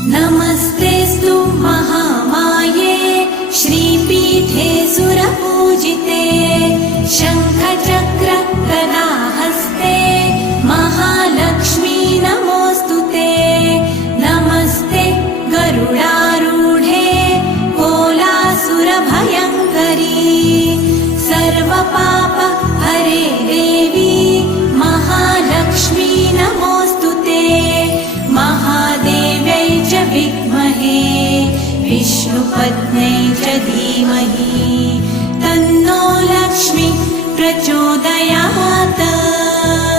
नमस्तेऽस्तु महामाये श्रीपीठे सुरपूजिते शङ्खचक्र गदाहस्ते महालक्ष्मी नमोऽस्तुते। नमस्ते गरुडारूढे कोलासुरभयङ्करी सर्वपाप हरे देवी महालक्ष्मी नमोऽस्तुते। महादेव्यै च विद्महे विष्णुपत्न्यै च धीमहि तन्नो लक्ष्मी प्रचोदयात्।